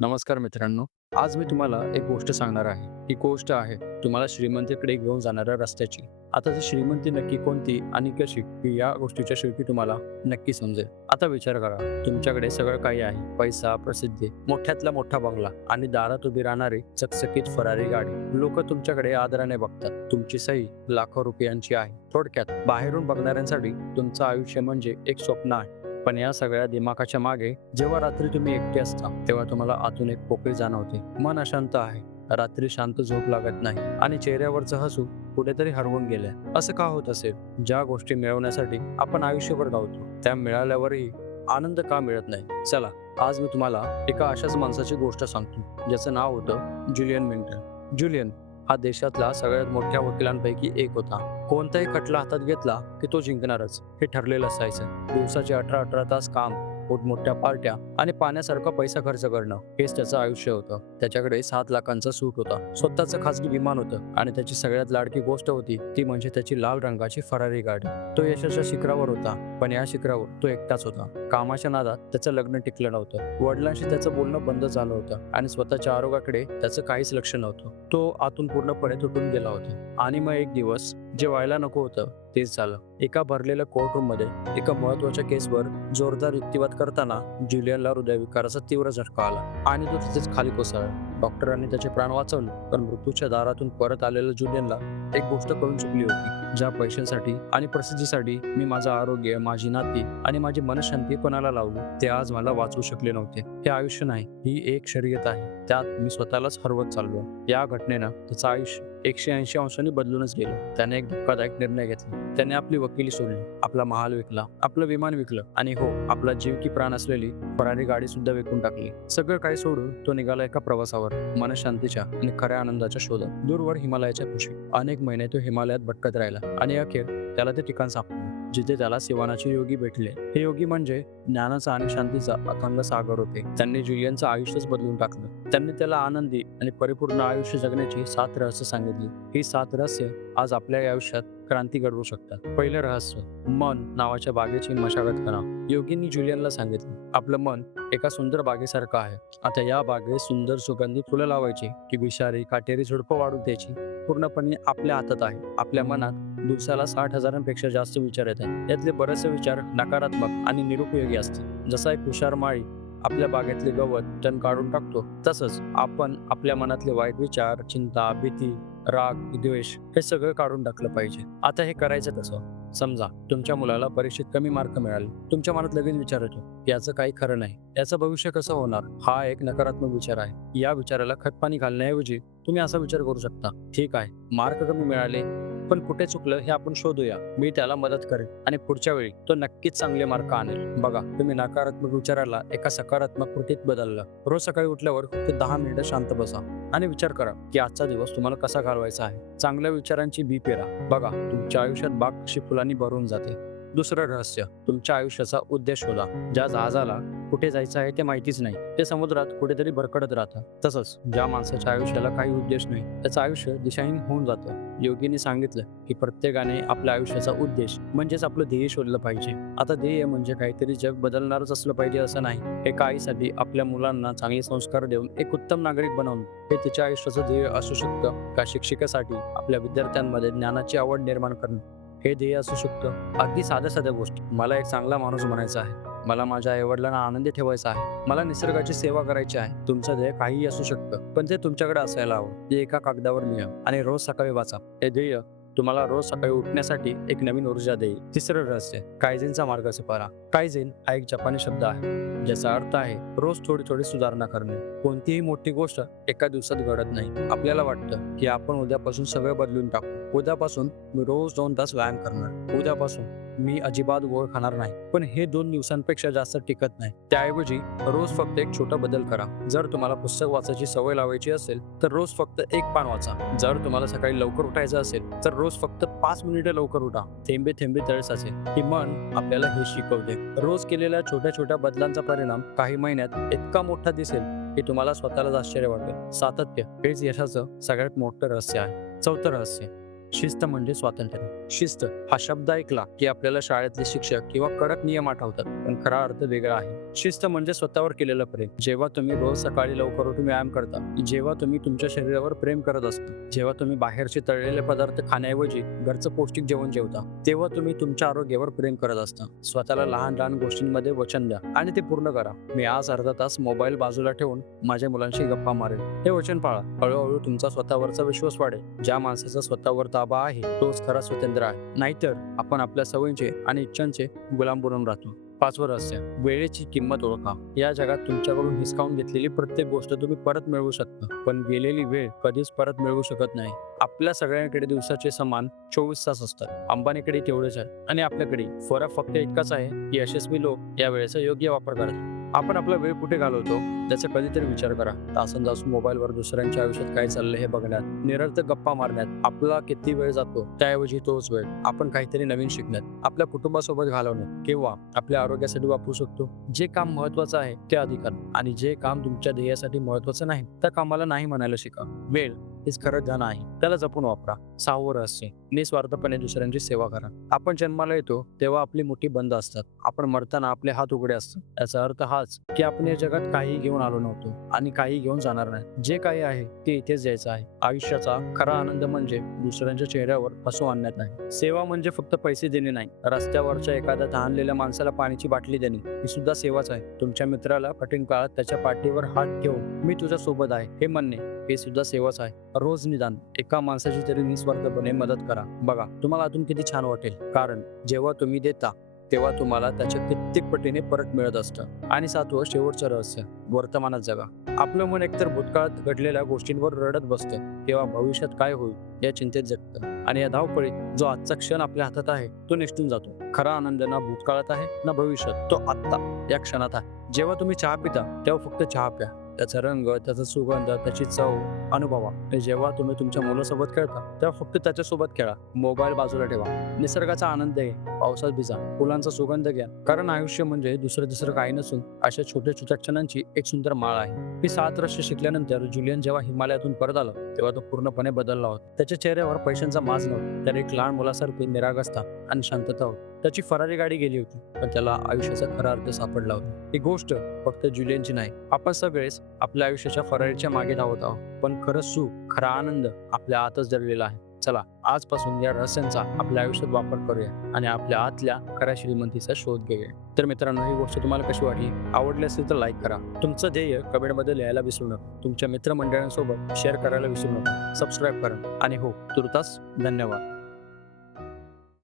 नमस्कार मित्रांनो. आज मी तुम्हाला एक गोष्ट सांगणार आहे. ही गोष्ट आहे तुम्हाला श्रीमंतीकडे घेऊन जाणाऱ्या रस्त्याची. आता ती श्रीमंती नक्की कोणती आणि कशी ही या गोष्टीच्या शेवटी तुम्हाला नक्की समजेल. आता विचार करा, तुमच्याकडे सगळं काही आहे. पैसा, प्रसिद्धी, मोठ्यातला मोठा बंगला आणि दारात उभी राहणारी चकचकीत फरारी गाडी. लोक तुमच्याकडे आदराने बघतात. तुमची सही लाखो रुपयांची आहे. थोडक्यात बाहेरून बघणाऱ्यांसाठी तुमचं आयुष्य म्हणजे एक स्वप्न आहे. पण या सगळ्या दिमाखाच्या मागे जेव्हा रात्री तुम्ही एकटे असता तेव्हा तुम्हाला आतून एक पोकळी जाणवते. मन अशांत आहे, रात्री शांत झोप लागत नाही आणि चेहऱ्यावरचं हसू कुठेतरी हरवून गेलंय. असं का होत असेल? ज्या गोष्टी मिळवण्यासाठी आपण आयुष्यभर धावतो त्या मिळाल्यावरही आनंद का मिळत नाही? चला, आज मी तुम्हाला एका अशाच माणसाची गोष्ट सांगतो ज्याचं नाव होतं जुलियन मिंटन. जुलियन हा देशातला सगळ्यात मोठ्या वकिलांपैकी एक होता. कोणताही खटला हातात घेतला की तो जिंकणारच हे ठरलेलं असायचं. दिवसाचे 18-18 तास काम, मोठमोठ्या पार्ट्या आणि पाण्यासारखा पैसा खर्च करणं हेच त्याचं आयुष्य होतं. त्याच्याकडे 7 लाखांचा सूट होता, स्वतःचं खासगी विमान होतं आणि त्याची सगळ्यात लाडकी गोष्ट होती ती म्हणजे त्याची लाल रंगाची फरारी गाडी. तो यशाच्या शिखरावर होता, पण या शिखरावर तो एकटाच होता. कामाच्या नादात त्याचं लग्न टिकलं नव्हतं, वडिलांशी त्याचं बोलणं बंद झालं होतं आणि स्वतःच्या आरोग्याकडे त्याचं काहीच लक्ष नव्हतं. तो आतून पूर्णपणे तुटून गेला होता. आणि मग एक दिवस जे व्हायला नको होतं तेच झालं. एका भरलेल्या कोर्टरूम मध्ये एका महत्वाच्या केसवर जोरदार युक्तिवाद करताना ज्युलियनला हृदयविकाराचा तीव्र झटका आला आणि तो तिथेच खाली कोसळला. डॉक्टरांनी त्याचे प्राण वाचवले, पण मृत्यूच्या दारातून परत आलेल्या ज्युलियनला एक गोष्ट कळून चुकली होती. ज्या पैशांसाठी आणि प्रसिद्धीसाठी मी माझं आरोग्य, माझी नाती आणि माझी मनशांती पणाला लावली ते आज मला वाचवू शकले नव्हते. हे आयुष्य नाही, ही एक शर्यत आहे. त्यात मी स्वतःलाच हरवत चाललो. या घटनेनं त्याचं आयुष्य 180 अंशांनी बदलूनच गेलं. त्याने एक धोकादायक निर्णय घेतला. त्याने आपली वकिली सोडली, आपला महाल विकला, आपलं विमान विकलं आणि हो, आपला जीव की प्राण असलेली फरारी गाडी सुद्धा विकून टाकली. सगळं काही सोडून तो निघाला एका प्रवासावर, मनशांतीच्या आणि खऱ्या आनंदाच्या शोधात. दूरवर हिमालयाच्या कुशी. अनेक महिने तो हिमालयात भटकत राहिला आणि अखेर त्याला ते ठिकाण सापडलं जिथे त्याला सिवानाचे योगी भेटले. हे योगी म्हणजे ज्ञानाचा आणि शांतीचा अथांग सागर होते. त्यांनी जुलियनचं आयुष्यच बदलून टाकलं. त्यांनी त्याला आनंदी आणि परिपूर्ण आयुष्य जगण्याची 7 रहस्य सांगितली. ही 7 रहस्य आज आपल्या आयुष्यात क्रांती घडवू शकतात. पहिलं रहस्य, मन नावाच्या बागेची मशागत करा. योगींनी जुलियनला सांगितलं, आपलं मन एका सुंदर बागेसारखं आहे. आता या बागेत सुंदर सुगंधी फुलं लावायची की विषारी काटेरी झुडपं वाढून द्यायची पूर्णपणे आपल्या हातात आहे. आपल्या मनात दिवसाला 60,000पेक्षा जास्त विचार येतात. यातले बरेचसे विचार नकारात्मक आणि निरुपयोगी असतात. जसा एक हुशार माळी आपल्या बागेतले गवत तण काढून टाकतो, तसंच आपण आपल्या मनातले वाईट विचार, चिंता, भीती, राग, द्वेष हे सगळं काढून टाकलं पाहिजे. आता हे करायचं कसं? समजा तुमच्या मुलाला परीक्षेत कमी मार्क मिळाले. तुमच्या मनात लगेच विचार येतो, याचं काही खरं नाही, याचं भविष्य कसं होणार? हा एक नकारात्मक विचार आहे. या विचाराला खतपाणी घालण्याऐवजी तुम्ही असा विचार करू शकता, ठीक आहे, मार्क कमी मिळाले, पण कुठे चुकलं हे आपण शोधूया. मी त्याला मदत करेन आणि पुढच्या वेळी तो नक्कीच चांगले मार्क आणेल. बघा, तुम्ही नकारात्मक विचाराला एका सकारात्मक कृतीत बदललं. रोज सकाळी उठल्यावर फक्त 10 मिनिटं शांत बसा आणि विचार करा की आजचा दिवस तुम्हाला कसा घालवायचा आहे. चांगल्या विचारांची बी पेरा. बघा, तुमच्या आयुष्यात बाग कशी फुलांनी भरून जाते. दुसरं रहस्य, तुमच्या आयुष्याचा उद्देश शोधा. ज्या जहाजाला कुठे जायचं आहे ते माहितीच नाही, ते समुद्रात कुठेतरी भरकटत राहतं. तसंच ज्या माणसाच्या आयुष्याला काही उद्देश नाही त्याचं आयुष्य दिशाहीन होऊन जातं. योगींनी सांगितलं की प्रत्येकाने आपल्या आयुष्याचा उद्देश म्हणजेच आपलं ध्येय शोधलं पाहिजे. आता ध्येय म्हणजे काहीतरी जग बदलणारच असलं पाहिजे असं नाही. हे काहीसाठी आपल्या मुलांना चांगले संस्कार देऊन एक उत्तम नागरिक बनवणं हे तिच्या आयुष्याचं ध्येय असू शकतं. का शिक्षिकेसाठी आपल्या विद्यार्थ्यांमध्ये ज्ञानाची आवड निर्माण करणं हे ध्येय असू शकतं. अगदी साध्या साध्या गोष्टी, मला एक चांगला माणूस बनायचा आहे, मला माझ्या आईवडिलांना आनंदी ठेवायचा आहे, मला निसर्गाची सेवा करायची आहे. तुमचं ध्येय काहीही असू शकतं, पण ते तुमच्याकडे असायला हवं. ते एका कागदावर लिहा आणि रोज सकाळी वाचा. हे ध्येय तुम्हाला रोज सकाळी उठण्यासाठी एक नवीन ऊर्जा देईल. तिसरं रहस्य, कायझेनचा मार्ग स्वीकारा. कायझेन हा एक जपानी शब्द आहे ज्याचा अर्थ आहे रोज थोडी थोडी सुधारणा करणे. कोणतीही मोठी गोष्ट एका दिवसात घडत नाही. आपल्याला वाटतं की आपण उद्यापासून सगळं बदलून टाकू, उद्यापासून मी रोज 2 तास व्यायाम करणार, उद्यापासून मी अजिबात गोड खाणार नाही. पण हे 2 दिवसांपेक्षा जास्त टिकत नाही. त्याऐवजी रोज फक्त एक छोटा बदल करा. जर तुम्हाला पुस्तक वाचायची सवय लावायची असेल तर रोज फक्त 1 पान वाचा. जर तुम्हाला सकाळी लवकर उठायचं असेल तर रोज फक्त 5 मिनिटे लवकर उठा. थेंबे थेंबे तळे साचे. ही मन आपल्याला हे शिकवते. रोज केलेल्या छोट्या छोट्या बदलांचा परिणाम काही महिन्यात इतका मोठा दिसेल की तुम्हाला स्वतःलाच आश्चर्य वाटेल. सातत्य हेच यशाचं सगळ्यात मोठं रहस्य आहे. चौथं रहस्य, शिस्त म्हणजे स्वातंत्र्य. शिस्त हा शब्द ऐकला की आपल्याला शाळेतले शिक्षक किंवा कडक नियम आठवतात, पण खरा अर्थ वेगळा आहे. शिस्त म्हणजे स्वतःवर केलेलं प्रेम. जेव्हा तुम्ही रोज सकाळी लवकर उठून व्यायाम करता, जेव्हा तुम्ही तुमच्या शरीरावर प्रेम करत असता, जेव्हा तुम्ही बाहेरचे तळलेले पदार्थ खाण्याऐवजी घरचं पौष्टिक जेवण जेवता, तेव्हा तुम्ही तुमच्या आरोग्यावर प्रेम करत असता. स्वतःला लहान लहान गोष्टींमध्ये वचन द्या आणि ते पूर्ण करा. मी आज अर्धा तास मोबाईल बाजूला ठेवून माझ्या मुलांशी गप्पा मारेल, हे वचन पाळा. हळूहळू तुमचा स्वतःवरचा विश्वास वाढेल. ज्या माणसाचा स्वतःवर ताबा आहे तोच खरा स्वतंत्र आहे. नाहीतर आपण आपल्या सवयींचे आणि इच्छांचे गुलाम बनून राहतो. 5वं रहस्य, वेळेची किंमत ओळखा. या जगात तुमच्याकडून हिसकावून घेतलेली प्रत्येक गोष्ट तुम्ही परत मिळवू शकता, पण गेलेली वेळ कधीच परत मिळवू शकत नाही. आपल्या सगळ्यांकडे दिवसाचे समान 24 तास असतात. अंबानीकडे तेवढेच आहे आणि आपल्याकडे. फरक फक्त इतकाच आहे की यशस्वी लोक या वेळेचा योग्य वापर करतात. आपण आपला वेळ कुठे घालवतो त्याचा कधीतरी विचार करा. तासनतास मोबाईलवर दुसऱ्यांच्या आयुष्यात काय चाललंय हे बघण्यात, निरर्थक गप्पा मारण्यात आपला किती वेळ जातो. त्याऐवजी तोच वेळ आपण काहीतरी नवीन शिकण्यात, आपल्या कुटुंबासोबत घालवण्यात किंवा आपल्या आरोग्यासाठी वापरू शकतो. जे काम महत्वाचं आहे ते आधी करा आणि जे काम तुमच्या ध्येयासाठी महत्वाचं नाही त्या कामाला नाही म्हणायला शिका. वेळ हेच खरं धन आहे, त्याला जपून वापरा. 6वं रहस्य, निस्वार्थपणे दुसऱ्यांची सेवा करा. आपण जन्माला येतो तेव्हा आपली मुठी बंद असतात, आपण मरताना आपले हात उघडे असतात. याचा अर्थ हाच की आपण या जगात काही घेऊन आलो नव्हतो आणि काही घेऊन जाणार नाही. जे काही आहे ते इथेच द्यायचं आहे. आयुष्याचा खरा आनंद म्हणजे दुसऱ्यांच्या चेहऱ्यावर हसू आणण्यात नाही. सेवा म्हणजे फक्त पैसे देणे नाही, रस्त्यावरच्या एखाद्या तहानलेल्या माणसाला पाण्याची बाटली देणे ही सुद्धा सेवाच आहे. तुमच्या मित्राला कठीण काळात त्याच्या पाठीवर हात ठेवून मी तुझ्या सोबत आहे हे म्हणणे हे सुद्धा सेवाच आहे. रोज निदान एका माणसाची तरी निस्वार्थपणे मदत करा. बघा तुम्हाला अजून किती छान वाटेल, कारण जेव्हा तुम्ही देता तेव्हा तुम्हाला त्याच्या कित्येक पटीने परत मिळत असतं. आणि 7वं शेवटचं रहस्य, वर्तमानात जगा. आपलं मन एकतर भूतकाळात घडलेल्या गोष्टींवर रडत बसतं किंवा भविष्यात काय होईल या चिंतेत जगतं. आणि या धावपळीत जो आजचा क्षण आपल्या हातात आहे तो निसटून जातो. खरा आनंद ना भूतकाळात आहे ना भविष्यात, तो आत्ता या क्षणात आहे. जेव्हा तुम्ही चहा पिता तेव्हा फक्त चहा प्या, त्याचा रंग, त्याचा सुगंध, त्याची चव अनुभवा. आणि जेव्हा तुम्ही तुमच्या मुलासोबत खेळता तेव्हा फक्त त्याच्यासोबत खेळा. मोबाईल बाजूला ठेवा, निसर्गाचा आनंद घ्या, पावसात भिजा, फुलांचा सुगंध घ्या. कारण आयुष्य म्हणजे दुसरं काही नसून अशा छोट्या छोट्या क्षणांची एक सुंदर माळ आहे. मी 7 वर्ष शिकल्यानंतर जुलियन जेव्हा हिमालयातून परत आला तेव्हा तो पूर्णपणे बदलला होता. त्याच्या चेहऱ्यावर पैशांचा माज नव्हता, तर एक लहान मुलासारखी निरागसता आणि शांतता होती. त्याची फरारी गाडी गेली होती पण त्याला आयुष्याचा खरा अर्थ सापडला होता. ही गोष्ट फक्त जुलियनची नाही, आपण सगळेच आपल्या आयुष्याच्या फरारीच्या मागे धावत आहोत, पण खरं सुख, खरा आनंद आपल्या आतच दडलेला आहे. चला आजपासून या रहस्यांचा आपल्या आयुष्यात वापर करूया आणि आपल्या आतल्या खऱ्या श्रीमंतीचा शोध घेऊया. तर मित्रांनो, ही गोष्ट तुम्हाला कशी वाटली? आवडली असेल तर लाईक करा. तुमचं ध्येय कमेंटमध्ये लिहायला विसरू नका. तुमच्या मित्रमंडळांसोबत शेअर करायला विसरू नका. सबस्क्राईब करा आणि हो, तुर्तास धन्यवाद.